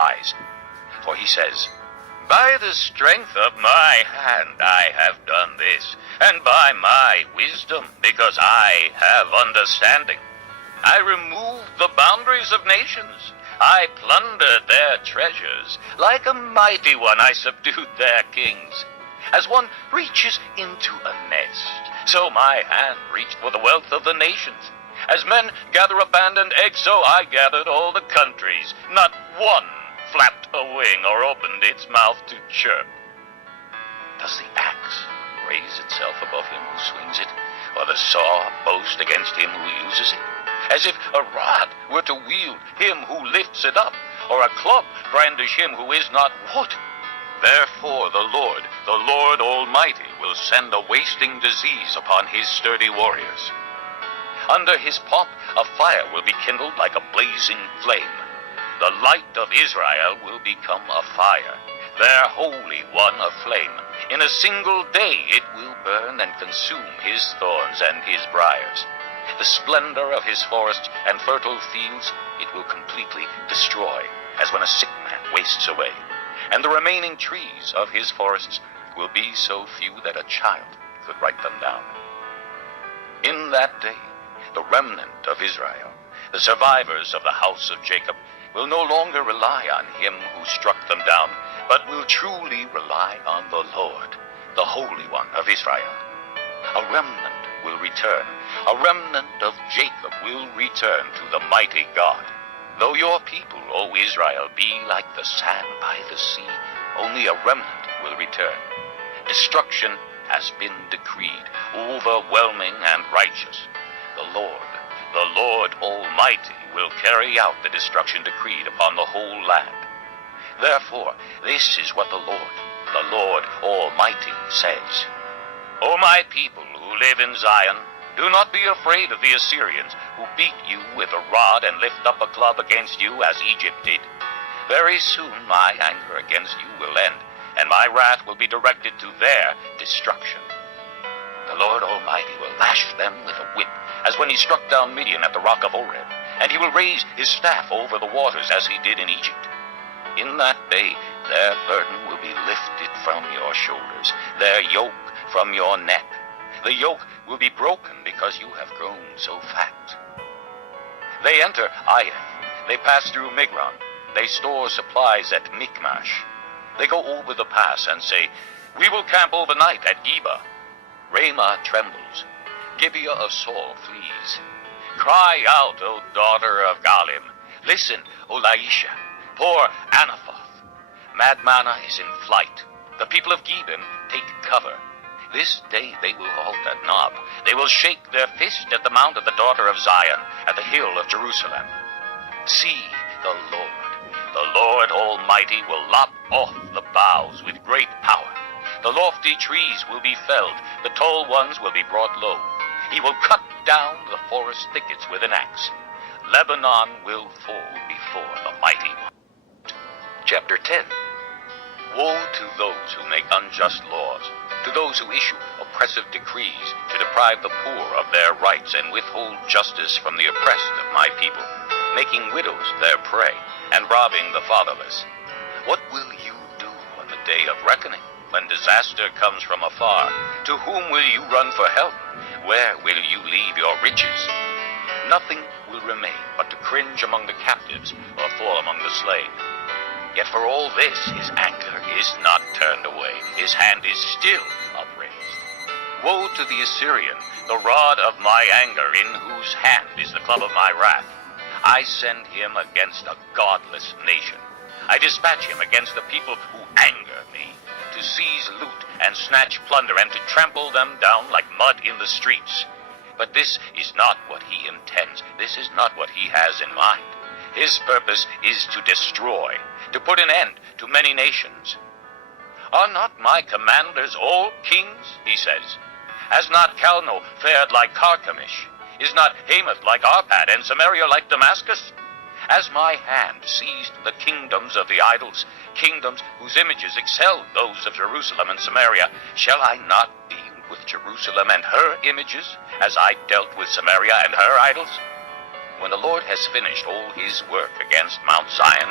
eyes. For he says, "By the strength of my hand I have done this, and by my wisdom, because I have understanding. I removed the boundaries of nations. I plundered their treasures. Like a mighty one I subdued their kings. As one reaches into a nest, so my hand reached for the wealth of the nations. As men gather abandoned eggs, so I gathered all the countries. Not one flapped a wing or opened its mouth to chirp." Does the axe raise itself above him who swings it, or the saw boast against him who uses it? As if a rod were to wield him who lifts it up, or a club brandish him who is not wood. Therefore the Lord Almighty, will send a wasting disease upon his sturdy warriors. Under his pomp a fire will be kindled like a blazing flame. The light of Israel will become a fire, their Holy One a flame. In a single day it will burn and consume his thorns and his briars. The splendor of his forests and fertile fields it will completely destroy, as when a sick man wastes away. And the remaining trees of his forests will be so few that a child could write them down. In that day, the remnant of Israel, the survivors of the house of Jacob, will no longer rely on him who struck them down, but will truly rely on the Lord, the Holy One of Israel. A remnant will return. A remnant of Jacob will return to the mighty God. Though your people, O Israel, be like the sand by the sea, only a remnant will return. Destruction has been decreed, overwhelming and righteous. The Lord Almighty, will carry out the destruction decreed upon the whole land. Therefore, this is what the Lord Almighty says. O my people who live in Zion, do not be afraid of the Assyrians, who beat you with a rod and lift up a club against you as Egypt did. Very soon my anger against you will end, and my wrath will be directed to their destruction. The Lord Almighty will lash them with a whip, as when he struck down Midian at the rock of Oreb, and he will raise his staff over the waters as he did in Egypt. In that day their burden will be lifted from your shoulders, their yoke from your neck. The yoke will be broken because you have grown so fat. They enter Aiah, they pass through Migron, they store supplies at Michmash. They go over the pass and say, "We will camp overnight at Geba." Ramah trembles, Gibeah of Saul flees. Cry out, O daughter of Galim. Listen, O Laisha. Poor Anathoth. Madmanah is in flight. The people of Gibeon take cover. This day they will halt at Nob. They will shake their fist at the mount of the daughter of Zion, at the hill of Jerusalem. See, the Lord Almighty will lop off the boughs with great power. The lofty trees will be felled, the tall ones will be brought low. He will cut down the forest thickets with an axe. Lebanon will fall before the mighty one. Chapter 10. Woe to those who make unjust laws, to those who issue oppressive decrees to deprive the poor of their rights and withhold justice from the oppressed of my people, making widows their prey and robbing the fatherless. What will you do on the day of reckoning, when disaster comes from afar? To whom will you run for help? Where will you leave your riches? Nothing will remain but to cringe among the captives or fall among the slain. Yet for all this his anger is not turned away, his hand is still upraised. Woe to the Assyrian, the rod of my anger, in whose hand is the club of my wrath. I send him against a godless nation. I dispatch him against the people who anger me, to seize loot and snatch plunder and to trample them down like mud in the streets. But this is not what he intends. This is not what he has in mind. His purpose is to destroy, to put an end to many nations. Are not my commanders all kings, he says? Has not Calno fared like Carchemish? Is not Hamath like Arpad, and Samaria like Damascus? Has my hand seized the kingdoms of the idols, kingdoms whose images excelled those of Jerusalem and Samaria? Shall I not deal with Jerusalem and her images, as I dealt with Samaria and her idols? When the Lord has finished all his work against Mount Zion,